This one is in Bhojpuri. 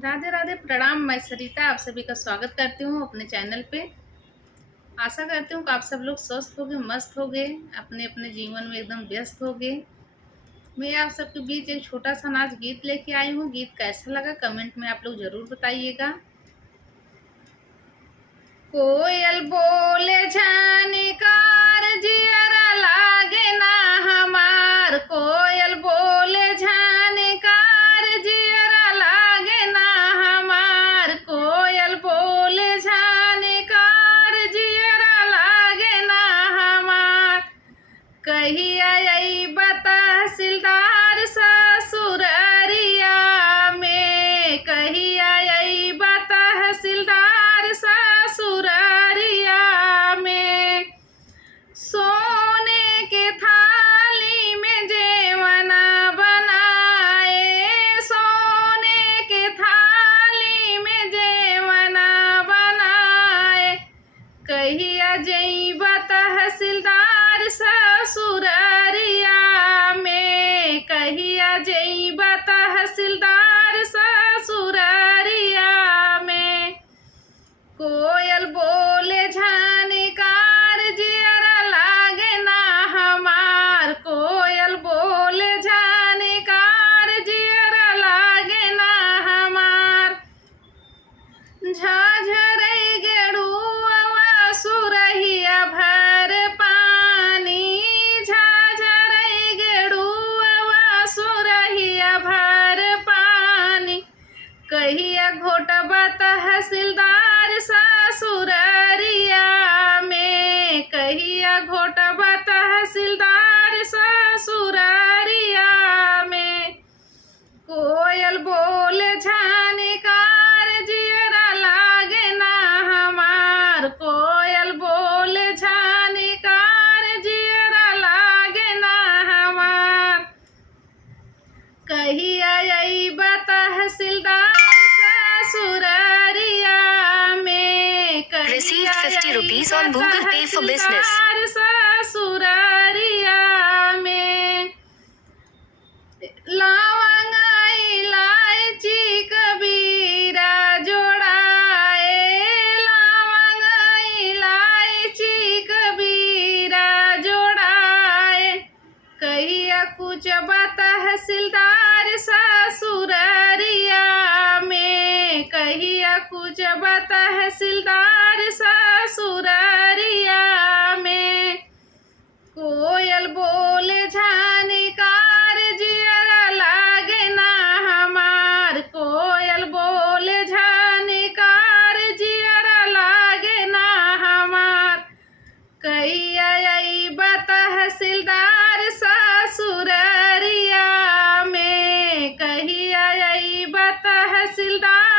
राधे राधे, प्रणाम। मैं सरिता आप सभी का स्वागत करती हूँ अपने चैनल पे। आशा करती हूँ कि आप सब लोग स्वस्थ होगे, मस्त होगे, अपने अपने जीवन में एकदम व्यस्त होगे। मैं आप सबके बीच एक छोटा सा नाच गीत लेके आई हूँ। गीत कैसा लगा कमेंट में आप लोग ज़रूर बताइएगा। कोयल बोले झनकार जियरा लागे ना हमार, कोयल बोले झनकार जियरा लागे ना हमार, कोयल बोले झनकार जियरा लागे ना हमार। कहिया अइबा तहसीलदार ससुररिया में, कहिया अइबा तहसीलदार ससुररिया में। सोने के थाली में जेवना बनाए, सोने के थाली में जेवना बनाए। कहिया जइबा तहसीलदार ससुररिया में, कहिया जइबा तहसीलदार ससुररिया में। कोयल बोले झनकार जियरा लागे ना हमार, कोयल बोले झनकार जियरा लागे ना हमार। झाझरई गेड़ुआ सुरहिया भर पानी, झाझरई गेड़ुआ सुरहिया भर पानी। कहिया घोटबा तहसीलदार ससुररिया में, कहिया घोटबा तहसीलदार ससुररिया में। कोयल बोले झनकार जियरा लागे ना हमार, कोयल बोले झनकार जियरा लागे ना हमार। कहिया अइबा तहसीलदार ससुररिया में, Received 50 rupees on Google Pay for business. ससुररिया में। लवंग इलायची कबीरा जोड़ाए, लवंग इलायची कबीरा जोड़ाए। कहिया कुचबा तहसीलदार ससुररिया में, कहिया कुचबा तहसीलदार ससुररिया में। कोयल बोले झनकार जियरा लागे ना हमार, कोयल बोले झनकार जियरा लागे ना हमार। कहिया अइबा तहसीलदार ससुररिया में, कहिया अइबा तहसीलदार